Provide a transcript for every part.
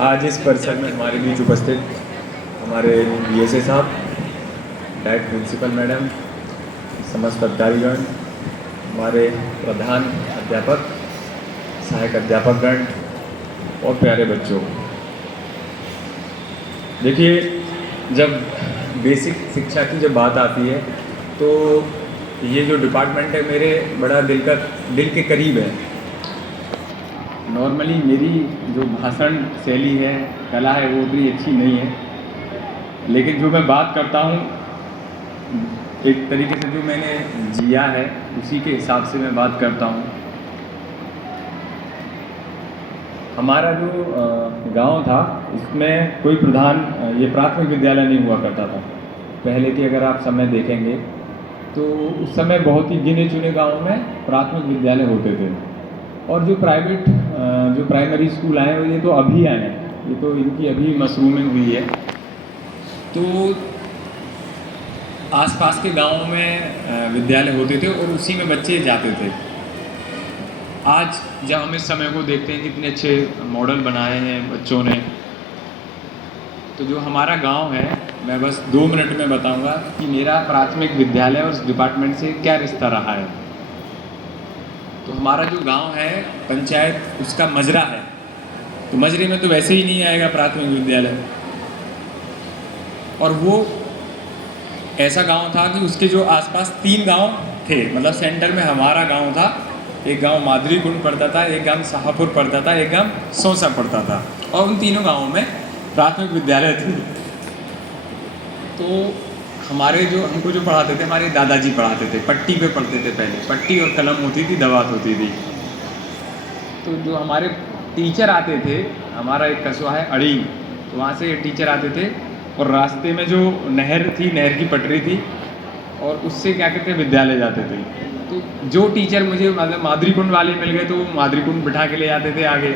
आज इस परिसर में हमारे बीच उपस्थित हमारे बीएसए साहब, डायट प्रिंसिपल मैडम, समस्त अधिकारीगण, हमारे प्रधान अध्यापक, सहायक अध्यापकगण और प्यारे बच्चों, देखिए, जब बेसिक शिक्षा की जब बात आती है तो ये जो डिपार्टमेंट है मेरे बड़ा दिल के करीब है। नॉर्मली मेरी जो भाषण शैली है, कला है, वो उतनी अच्छी नहीं है, लेकिन जो मैं बात करता हूँ एक तरीके से जो मैंने जिया है उसी के हिसाब से मैं बात करता हूँ। हमारा जो गांव था इसमें कोई प्रधान ये प्राथमिक विद्यालय नहीं हुआ करता था। पहले की अगर आप समय देखेंगे तो उस समय बहुत ही गिने चुने गाँवों में प्राथमिक विद्यालय होते थे, और जो प्राइवेट जो प्राइमरी स्कूल आए हैं ये तो अभी आए हैं, ये तो इनकी अभी मशरूमिंग हुई है। तो आसपास के गाँवों में विद्यालय होते थे और उसी में बच्चे जाते थे। आज जब हम इस समय को देखते हैं कितने अच्छे मॉडल बनाए हैं बच्चों ने, तो जो हमारा गांव है, मैं बस 2 मिनट में बताऊंगा कि मेरा प्राथमिक विद्यालय और उस डिपार्टमेंट से क्या रिश्ता रहा है। तो हमारा जो गांव है, पंचायत उसका मजरा है, तो मजरे में तो वैसे ही नहीं आएगा प्राथमिक विद्यालय। और वो ऐसा गांव था कि उसके जो आसपास 3 गांव थे, मतलब सेंटर में हमारा गांव था, एक गांव मादरी कुंड पड़ता था, एक गांव शाहपुर पड़ता था, एक गांव सौसा पड़ता था, और उन तीनों गांवों में प्राथमिक विद्यालय थे। तो हमारे जो हमको जो पढ़ाते थे, हमारे दादाजी पढ़ाते थे, पट्टी पे पढ़ते थे। पहले पट्टी और कलम होती थी, दवात होती थी। तो जो हमारे टीचर आते थे, हमारा एक कस्बा है अड़ी, तो वहाँ से टीचर आते थे, और रास्ते में जो नहर थी, नहर की पटरी थी, और उससे क्या कहते हैं विद्यालय जाते थे। तो जो टीचर मुझे मतलब मादरी कुंड वाले मिल गए तो वो मादरी कुंड बिठा के ले जाते थे आगे,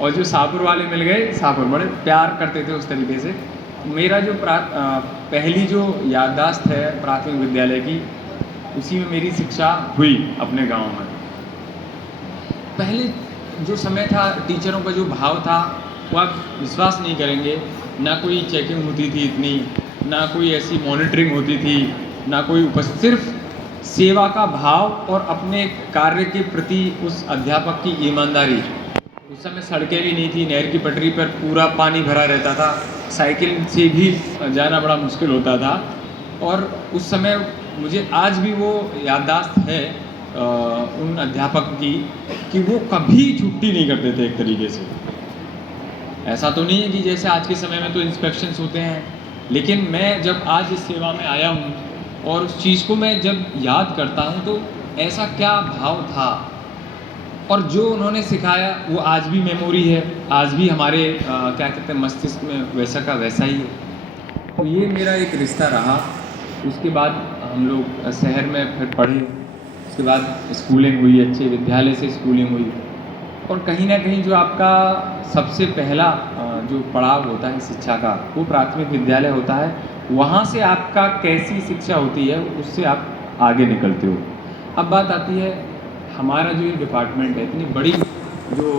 और जो शाहपुर वाले मिल गए, शाहपुर बड़े प्यार करते थे उस तरीके से। मेरा जो पहली जो याददाश्त है प्राथमिक विद्यालय की, उसी में मेरी शिक्षा हुई अपने गांव में। पहले जो समय था, टीचरों का जो भाव था, वो आप विश्वास नहीं करेंगे, ना कोई चेकिंग होती थी इतनी, ना कोई ऐसी मॉनिटरिंग होती थी, ना कोई सिर्फ सेवा का भाव और अपने कार्य के प्रति उस अध्यापक की ईमानदारी। उस समय सड़कें भी नहीं थी, नहर की पटरी पर पूरा पानी भरा रहता था, साइकिल से भी जाना बड़ा मुश्किल होता था। और उस समय मुझे आज भी वो याददाश्त है उन अध्यापक की, कि वो कभी छुट्टी नहीं करते थे। एक तरीके से ऐसा तो नहीं है कि जैसे आज के समय में तो इंस्पेक्शंस होते हैं, लेकिन मैं जब आज इस सेवा में आया हूँ और उस चीज़ को मैं जब याद करता हूँ तो ऐसा क्या भाव था, और जो उन्होंने सिखाया वो आज भी मेमोरी है, आज भी हमारे क्या कहते हैं मस्तिष्क में वैसा का वैसा ही है। तो ये मेरा एक रिश्ता रहा। उसके बाद हम लोग शहर में फिर पढ़े, उसके बाद स्कूलिंग हुई, अच्छे विद्यालय से स्कूलिंग हुई, और कहीं ना कहीं जो आपका सबसे पहला जो पड़ाव होता है शिक्षा का, वो प्राथमिक विद्यालय होता है। वहाँ से आपका कैसी शिक्षा होती है उससे आप आगे निकलते हो। अब बात आती है हमारा जो ये डिपार्टमेंट है, इतनी बड़ी जो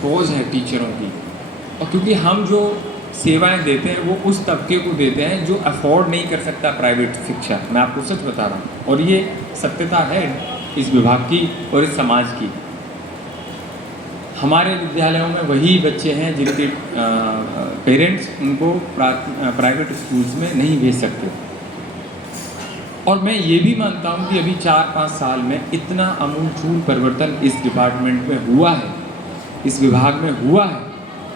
फौज है टीचरों की, और क्योंकि हम जो सेवाएं देते हैं वो उस तबके को देते हैं जो अफोर्ड नहीं कर सकता प्राइवेट शिक्षा। मैं आपको सच बता रहा हूँ, और ये सत्यता है इस विभाग की और इस समाज की। हमारे विद्यालयों में वही बच्चे हैं जिनके पेरेंट्स उनको प्राइवेट स्कूल्स में नहीं भेज सकते। और मैं ये भी मानता हूँ कि अभी 4-5 साल में इतना आमूलचूल परिवर्तन इस डिपार्टमेंट में हुआ है, इस विभाग में हुआ है,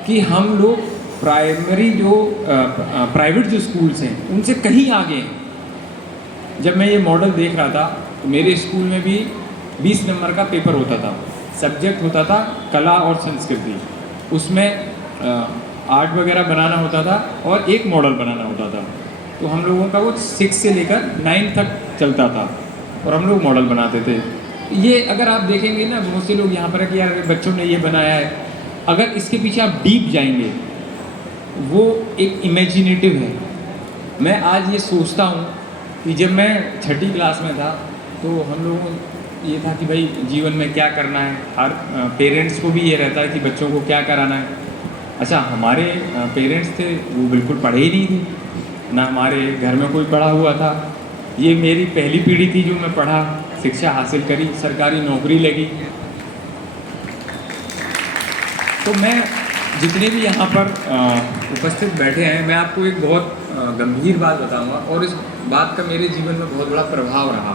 कि हम लोग प्राइमरी जो प्राइवेट जो स्कूल्स हैं उनसे कहीं आगे हैं। जब मैं ये मॉडल देख रहा था तो मेरे स्कूल में भी 20 नंबर का पेपर होता था, सब्जेक्ट होता था कला और संस्कृति, उसमें आर्ट वगैरह बनाना होता था और एक मॉडल बनाना होता था। तो हम लोगों का वो 6 से लेकर 9 तक चलता था, और हम लोग मॉडल बनाते थे। ये अगर आप देखेंगे ना, बहुत से लोग यहाँ पर है कि यार बच्चों ने ये बनाया है, अगर इसके पीछे आप डीप जाएंगे वो एक इमेजिनेटिव है। मैं आज ये सोचता हूँ कि जब मैं 6ठी क्लास में था तो हम लोगों को ये था कि भाई जीवन में क्या करना है, हर पेरेंट्स को भी ये रहता है कि बच्चों को क्या कराना है। अच्छा, हमारे पेरेंट्स थे वो बिल्कुल पढ़े ही नहीं थे, ना हमारे घर में कोई पढ़ा हुआ था। ये मेरी पहली पीढ़ी थी जो मैं पढ़ा, शिक्षा हासिल करी, सरकारी नौकरी लगी। तो मैं जितने भी यहाँ पर उपस्थित बैठे हैं, मैं आपको एक बहुत गंभीर बात बताऊंगा और इस बात का मेरे जीवन में बहुत बड़ा प्रभाव रहा।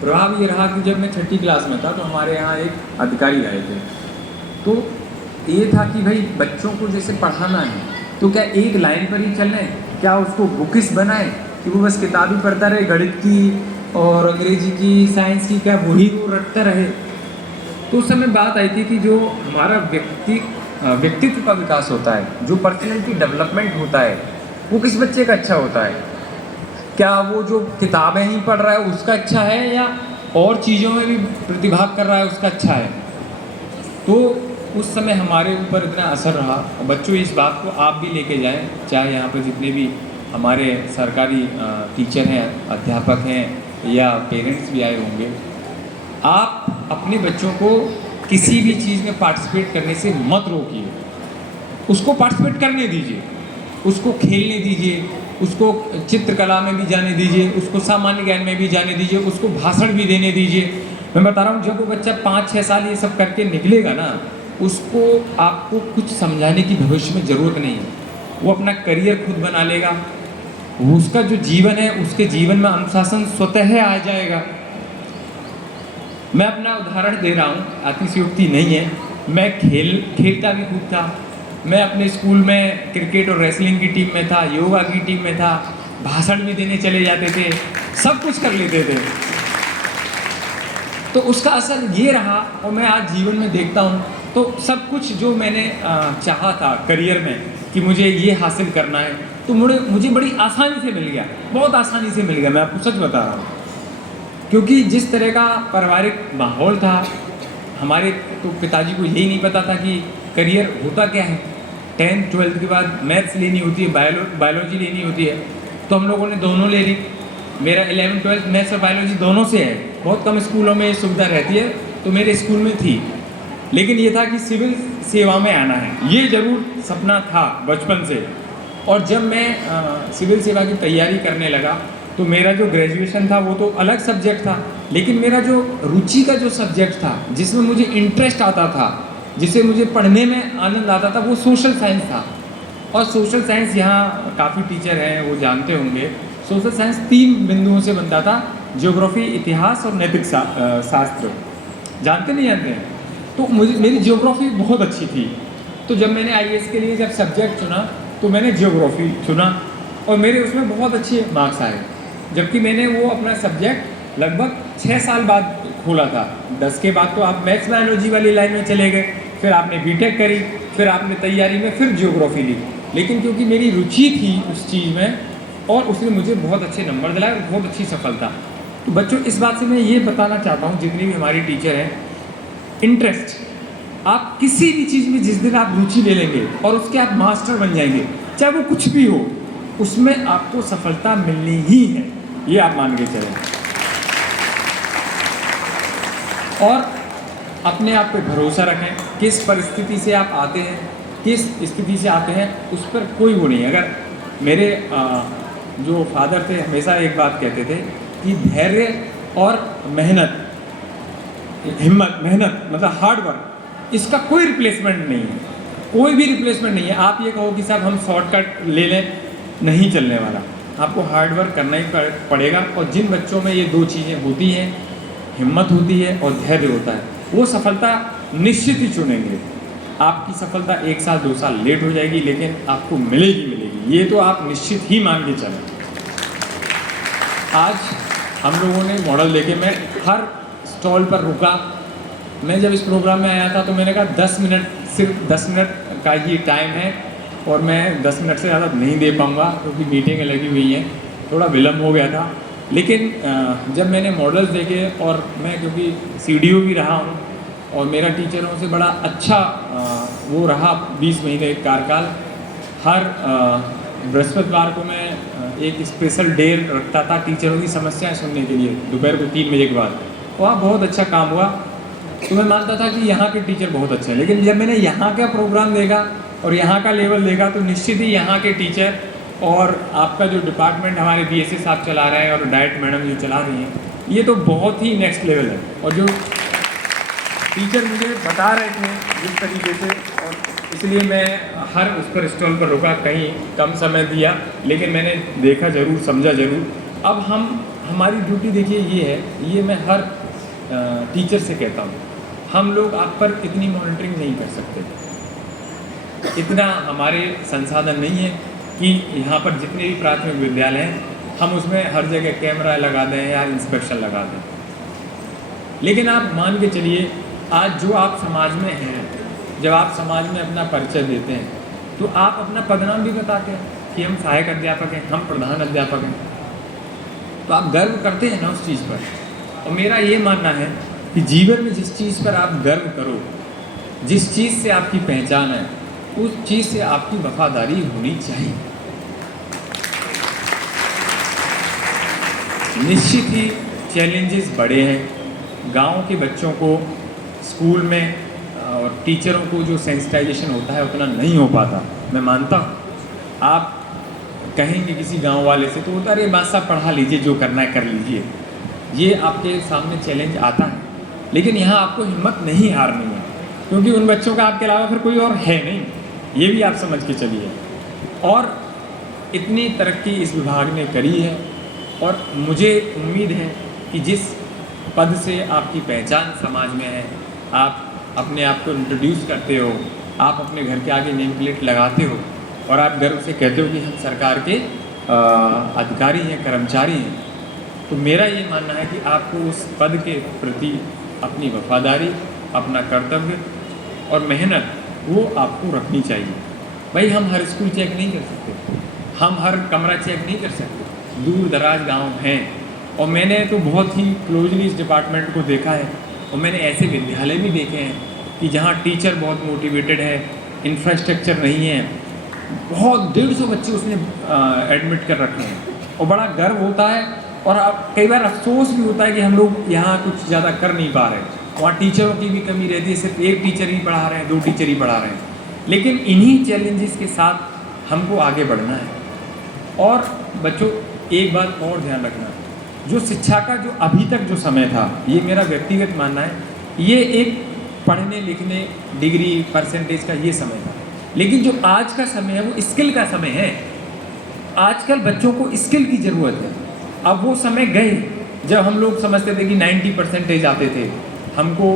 प्रभाव ये रहा कि जब मैं छठी क्लास में था तो हमारे यहाँ एक अधिकारी आए थे। तो ये था कि भाई बच्चों को जैसे पढ़ाना है तो क्या एक लाइन पर ही चलना है, क्या उसको बुकिस बनाए कि वो बस किताब ही पढ़ता रहे, गणित की और अंग्रेजी की, साइंस की, क्या वही वो रटता रहे। तो उस समय बात आई थी कि जो हमारा व्यक्तित्व का विकास होता है, जो पर्सनैलिटी डेवलपमेंट होता है, वो किस बच्चे का अच्छा होता है? क्या वो जो किताबें ही पढ़ रहा है उसका अच्छा है, या और चीज़ों में भी प्रतिभाग कर रहा है उसका अच्छा है? तो उस समय हमारे ऊपर इतना असर रहा। और बच्चों, इस बात को आप भी लेके जाएं, चाहे यहाँ पर जितने भी हमारे सरकारी टीचर हैं, अध्यापक हैं, या पेरेंट्स भी आए होंगे, आप अपने बच्चों को किसी भी चीज़ में पार्टिसिपेट करने से मत रोकिए। उसको पार्टिसिपेट करने दीजिए, उसको खेलने दीजिए, उसको चित्रकला में भी जाने दीजिए, उसको सामान्य ज्ञान में भी जाने दीजिए, उसको भाषण भी देने दीजिए। मैं बता रहा हूँ, जब वो बच्चा 5-6 साल ये सब करके निकलेगा ना, उसको आपको कुछ समझाने की भविष्य में ज़रूरत नहीं है। वो अपना करियर खुद बना लेगा, उसका जो जीवन है उसके जीवन में अनुशासन स्वतः आ जाएगा। मैं अपना उदाहरण दे रहा हूँ, अतिशयोक्ति नहीं है। मैं खेलता भी खूब था। मैं अपने स्कूल में क्रिकेट और रेसलिंग की टीम में था, योगा की टीम में था, भाषण भी देने चले जाते थे, सब कुछ कर लेते थे। तो उसका असर ये रहा, और मैं आज जीवन में देखता हूँ तो सब कुछ जो मैंने चाहा था करियर में कि मुझे ये हासिल करना है, तो मुझे बड़ी आसानी से मिल गया, बहुत आसानी से मिल गया। मैं आपको सच बता रहा हूँ, क्योंकि जिस तरह का पारिवारिक माहौल था, हमारे तो पिताजी को यही नहीं पता था कि करियर होता क्या है। 10th 12th के बाद मैथ्स लेनी होती है, बायोलॉजी लेनी होती है, तो हम लोगों ने दोनों ले ली। मेरा 11th 12th मैथ्स और बायोलॉजी दोनों से है। बहुत कम स्कूलों में ये सुविधा रहती है, तो मेरे स्कूल में थी। लेकिन ये था कि सिविल सेवा में आना है, ये ज़रूर सपना था बचपन से। और जब मैं सिविल सेवा की तैयारी करने लगा तो मेरा जो ग्रेजुएशन था वो तो अलग सब्जेक्ट था, लेकिन मेरा जो रुचि का जो सब्जेक्ट था, जिसमें मुझे इंटरेस्ट आता था, जिसे मुझे पढ़ने में आनंद आता था, वो सोशल साइंस था। और सोशल साइंस, यहाँ काफ़ी टीचर हैं वो जानते होंगे, सोशल साइंस 3 बिंदुओं से बनता था: ज्योग्राफी, इतिहास और नैतिक शास्त्र। जानते नहीं जानते हैं? तो मेरी ज्योग्राफी बहुत अच्छी थी। तो जब मैंने IAS के लिए जब सब्जेक्ट चुना तो मैंने ज्योग्राफी चुना, और मेरे उसमें बहुत अच्छे मार्क्स आए। जबकि मैंने वो अपना सब्जेक्ट लगभग 6 साल बाद खोला था। 10 के बाद तो आप मैथ्स बायोलॉजी वाली लाइन में चले गए, फिर आपने बीटेक करी, फिर आपने तैयारी में फिर ज्योग्राफी ली। लेकिन क्योंकि मेरी रुचि थी उस चीज़ में, और उसने मुझे बहुत अच्छे नंबर दिलाए, बहुत अच्छी सफलता। तो बच्चों, इस बात से मैं ये बताना चाहता हूँ, जितनी भी हमारी टीचर हैं, इंटरेस्ट, आप किसी भी चीज़ में जिस दिन आप रुचि ले लेंगे और उसके आप मास्टर बन जाएंगे, चाहे वो कुछ भी हो, उसमें आपको सफलता मिलनी ही है, ये आप मान के चलें। और अपने आप पे भरोसा रखें। किस परिस्थिति से आप आते हैं, किस स्थिति से आते हैं, उस पर कोई वो नहीं। अगर मेरे जो फादर थे हमेशा एक बात कहते थे कि धैर्य और मेहनत, हिम्मत, मेहनत मतलब हार्ड वर्क, इसका कोई रिप्लेसमेंट नहीं है, कोई भी रिप्लेसमेंट नहीं है। आप ये कहो कि साहब हम शॉर्टकट ले लें, नहीं चलने वाला। आपको हार्ड वर्क करना ही पड़ेगा। और जिन बच्चों में ये 2 चीज़ें होती हैं, हिम्मत होती है और धैर्य होता है, वो सफलता निश्चित ही चुनेंगे। आपकी सफलता 1 साल 2 साल लेट हो जाएगी, लेकिन आपको मिलेगी मिलेगी, ये तो आप निश्चित ही मान के चलें। आज हम लोगों ने मॉडल देखे, मैं हर स्टॉल पर रुका। मैं जब इस प्रोग्राम में आया था तो मैंने कहा 10 मिनट, सिर्फ 10 मिनट का ही टाइम है और मैं 10 मिनट से ज़्यादा नहीं दे पाऊँगा क्योंकि मीटिंगें लगी हुई हैं, थोड़ा विलम्ब हो गया था। लेकिन जब मैंने मॉडल्स देखे, और मैं क्योंकि CDO भी रहा हूँ और मेरा टीचरों से बड़ा अच्छा वो रहा 20 महीने कार्यकाल। हर बृहस्पतिवार को मैं एक स्पेशल डे रखता था टीचरों की समस्याएं सुनने के लिए, दोपहर को 3 बजे के बाद। वहाँ बहुत अच्छा काम हुआ। तो मैं मानता था कि यहाँ के टीचर बहुत अच्छे हैं, लेकिन जब मैंने यहाँ का प्रोग्राम देखा और यहाँ का लेवल देखा तो निश्चित ही यहाँ के टीचर और आपका जो डिपार्टमेंट हमारे बीएससी साहब चला रहे हैं और डाइट मैडम जो चला रही हैं, ये तो बहुत ही नेक्स्ट लेवल है। और जो टीचर मुझे बता रहे थे जिस तरीके से, और इसलिए मैं हर उस पर स्टॉल पर रुका, कहीं कम समय दिया, लेकिन मैंने देखा ज़रूर, समझा ज़रूर। अब हमारी ड्यूटी देखिए ये है, ये मैं हर टीचर से कहता हूँ, हम लोग आप पर इतनी मॉनिटरिंग नहीं कर सकते, इतना हमारे संसाधन नहीं है कि यहाँ पर जितने भी प्राथमिक विद्यालय हैं हम उसमें हर जगह कैमरा लगा दें या इंस्पेक्शन लगा दें। लेकिन आप मान के चलिए, आज जो आप समाज में हैं, जब आप समाज में अपना परिचय देते हैं तो आप अपना पदनाम भी बताते हैं कि हम सहायक अध्यापक हैं, हम प्रधान अध्यापक हैं, तो आप गर्व करते हैं ना उस चीज़ पर। और मेरा ये मानना है कि जीवन में जिस चीज़ पर आप गर्व करो, जिस चीज़ से आपकी पहचान है, उस चीज़ से आपकी वफादारी होनी चाहिए। निश्चित ही चैलेंजेस बड़े हैं, गांव के बच्चों को स्कूल में और टीचरों को जो सेंसिटाइजेशन होता है उतना नहीं हो पाता, मैं मानता हूँ। आप कहेंगे किसी गांव वाले से तो होता, अरे बात साहब पढ़ा लीजिए, जो करना है कर लीजिए, ये आपके सामने चैलेंज आता है। लेकिन यहाँ आपको हिम्मत नहीं हारनी है, क्योंकि उन बच्चों का आपके अलावा फिर कोई और है नहीं, ये भी आप समझ के चलिए। और इतनी तरक्की इस विभाग ने करी है, और मुझे उम्मीद है कि जिस पद से आपकी पहचान समाज में है, आप अपने आप को इंट्रोड्यूस करते हो, आप अपने घर के आगे नेम प्लेट लगाते हो और आप गर्व से कहते हो कि हम सरकार के अधिकारी हैं, कर्मचारी हैं, तो मेरा ये मानना है कि आपको उस पद के प्रति अपनी वफादारी, अपना कर्तव्य और मेहनत वो आपको रखनी चाहिए। भाई हम हर स्कूल चेक नहीं कर सकते, हम हर कमरा चेक नहीं कर सकते, दूर दराज गांव हैं, और मैंने तो बहुत ही क्लोजली इस डिपार्टमेंट को देखा है। और मैंने ऐसे विद्यालय भी देखे हैं कि जहाँ टीचर बहुत मोटिवेटेड है, इंफ्रास्ट्रक्चर नहीं है, बहुत 150 बच्चे उसने एडमिट कर रखे हैं, और बड़ा गर्व होता है। और अब कई बार अफसोस भी होता है कि हम लोग यहाँ कुछ ज़्यादा कर नहीं पा रहे, वहाँ टीचरों की भी कमी रहती है, सिर्फ एक टीचर ही पढ़ा रहे हैं, 2 टीचर ही पढ़ा रहे हैं। लेकिन इन्हीं चैलेंजेस के साथ हमको आगे बढ़ना है। और बच्चों, एक बात और ध्यान रखना, जो शिक्षा का जो अभी तक जो समय था, ये मेरा व्यक्तिगत मानना है, ये एक पढ़ने लिखने, डिग्री, परसेंटेज का ये समय था। लेकिन जो आज का समय है वो स्किल का समय है। आजकल बच्चों को स्किल की ज़रूरत है। अब वो समय गए जब हम लोग समझते थे कि 90% आते थे। हमको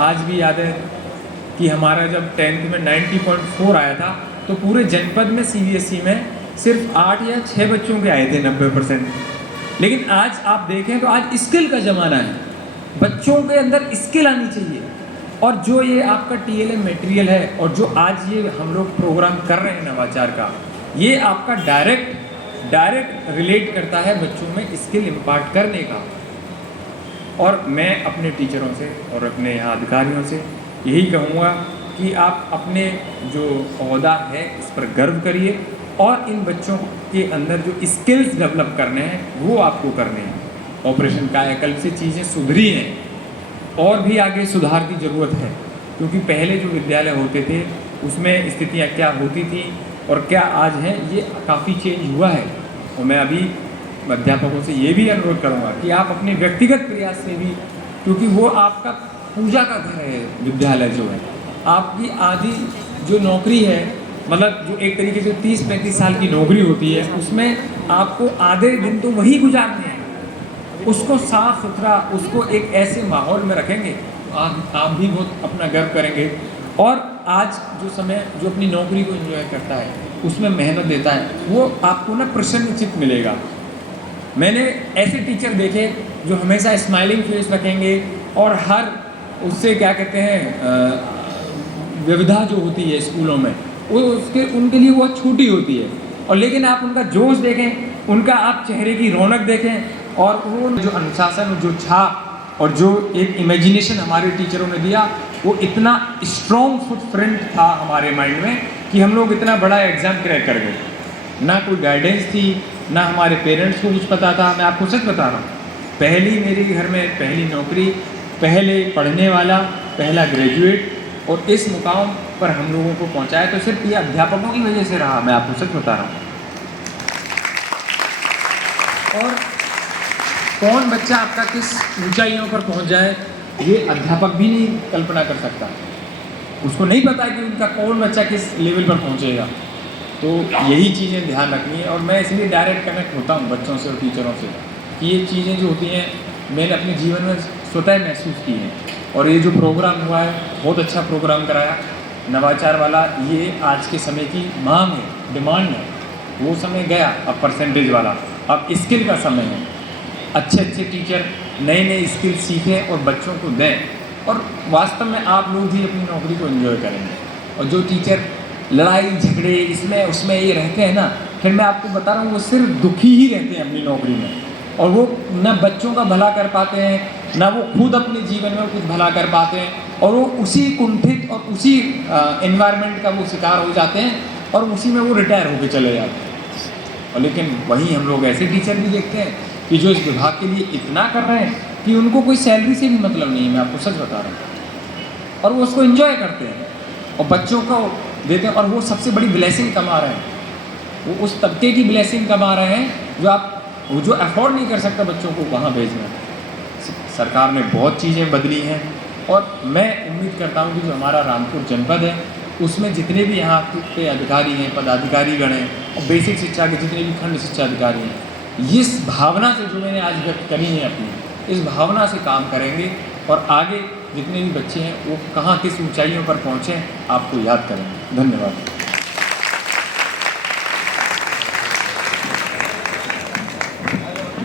आज भी याद है कि हमारा जब 10th में 90.4 आया था, तो पूरे जनपद में सीबीएसई में सिर्फ 8 या 6 बच्चों के आए थे 90%। लेकिन आज आप देखें तो आज स्किल का ज़माना है, बच्चों के अंदर स्किल आनी चाहिए। और जो ये आपका टीएलएम मटेरियल है और जो आज ये हम लोग प्रोग्राम कर रहे हैं नवाचार का, ये आपका डायरेक्ट रिलेट करता है बच्चों में स्किल इम्पार्ट करने का। और मैं अपने टीचरों से और अपने यहाँ अधिकारियों से यही कहूँगा कि आप अपने जो ओहदा है इस पर गर्व करिए, और इन बच्चों के अंदर जो स्किल्स डेवलप करने हैं वो आपको करने हैं। ऑपरेशन कायाकल्प से चीज़ें सुधरी हैं, और भी आगे सुधार की ज़रूरत है, क्योंकि पहले जो विद्यालय होते थे उसमें स्थितियाँ क्या होती थी और क्या आज हैं, ये काफ़ी चेंज हुआ है। और मैं अभी अध्यापकों से ये भी अनुरोध करूँगा कि आप अपने व्यक्तिगत प्रयास से भी, क्योंकि वो आपका पूजा का घर है विद्यालय जो है, आपकी आधी जो नौकरी है, मतलब जो एक तरीके से 30-35 साल की नौकरी होती है, उसमें आपको आधे दिन तो वही गुजारने हैं। उसको साफ सुथरा, उसको एक ऐसे माहौल में रखेंगे, आप भी बहुत अपना गर्व करेंगे। और आज जो समय जो अपनी नौकरी को एंजॉय करता है, उसमें मेहनत देता है, वो आपको ना प्रसन्न चित्त मिलेगा। मैंने ऐसे टीचर देखे जो हमेशा स्माइलिंग फेस रखेंगे, और हर उससे क्या कहते हैं विविधा जो होती है स्कूलों में, वो उनके लिए वो छूटी होती है। और लेकिन आप उनका जोश देखें, उनका आप चेहरे की रौनक देखें, और वो जो अनुशासन, जो छाप और जो एक इमेजिनेशन हमारे टीचरों ने दिया, वो इतना स्ट्रॉन्ग फुटप्रिंट था हमारे माइंड में कि हम लोग इतना बड़ा एग्ज़ाम क्रैक कर गए। ना कोई गाइडेंस थी, ना हमारे पेरेंट्स को कुछ पता था। मैं आपको सच बता रहा हूँ, पहली मेरे घर में पहली नौकरी, पहले पढ़ने वाला, पहला ग्रेजुएट, और इस मुकाम पर हम लोगों को पहुंचाया तो सिर्फ ये अध्यापकों की वजह से रहा, मैं आपको सच बता रहा हूँ। और कौन बच्चा आपका किस ऊंचाइयों पर पहुंच जाए, ये अध्यापक भी नहीं कल्पना कर सकता। उसको नहीं पता है कि उनका कौन बच्चा किस लेवल पर पहुंचेगा। तो यही चीज़ें ध्यान रखनी है, और मैं इसलिए डायरेक्ट कनेक्ट होता हूँ बच्चों से और टीचरों से कि ये चीज़ें जो होती हैं मैंने अपने जीवन में स्वतः महसूस की हैं। और ये जो प्रोग्राम हुआ है, बहुत अच्छा प्रोग्राम कराया, नवाचार वाला, ये आज के समय की मांग है, डिमांड है। वो समय गया, अब परसेंटेज वाला, अब स्किल का समय है। अच्छे अच्छे टीचर नए नए स्किल सीखें और बच्चों को दें, और वास्तव में आप लोग भी अपनी नौकरी को एंजॉय करेंगे। और जो टीचर लड़ाई झगड़े इसमें उसमें ये रहते हैं ना, फिर मैं आपको बता रहा हूँ वो सिर्फ दुखी ही रहते हैं अपनी नौकरी में, और वो न बच्चों का भला कर पाते हैं, ना वो खुद अपने जीवन में कुछ भला कर पाते हैं, और वो उसी कुंठित और उसी एनवायरनमेंट का वो शिकार हो जाते हैं, और उसी में वो रिटायर होकर चले जाते हैं। और लेकिन वहीं हम लोग ऐसे टीचर भी देखते हैं कि जो इस विभाग के लिए इतना कर रहे हैं कि उनको कोई सैलरी से भी मतलब नहीं है, मैं आपको सच बता रहा हूँ, और वो उसको एंजॉय करते हैं और बच्चों को देते हैं, और वो सबसे बड़ी ब्लेसिंग कमा रहे हैं। वो उस तबके की ब्लेसिंग कमा रहे हैं जो अफोर्ड नहीं कर सकता बच्चों को वहाँ भेजना। सरकार ने बहुत चीज़ें बदली हैं, और मैं उम्मीद करता हूँ कि जो हमारा रामपुर जनपद है उसमें जितने भी यहाँ के अधिकारी हैं, पदाधिकारीगण हैं, और बेसिक शिक्षा के जितने भी खंड शिक्षा अधिकारी हैं, इस भावना से जो मैंने आज व्यक्त करी है अपनी, इस भावना से काम करेंगे, और आगे जितने भी बच्चे हैं वो कहाँ किस ऊंचाइयों पर पहुँचे आपको याद करेंगे। धन्यवाद।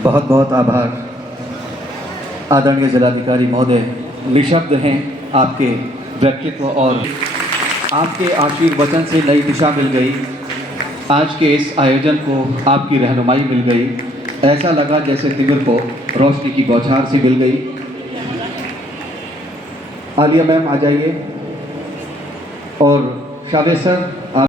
बहुत बहुत आभार आदरणीय जिलाधिकारी महोदय, निशब्द हैं आपके व्यक्तित्व और आपके आशीर्वचन से नई दिशा मिल गई। आज के इस आयोजन को आपकी रहनुमाई मिल गई, ऐसा लगा जैसे तिमिर को रोशनी की बौछार से मिल गई। आलिया मैम आ जाइए, और शावेद सर आप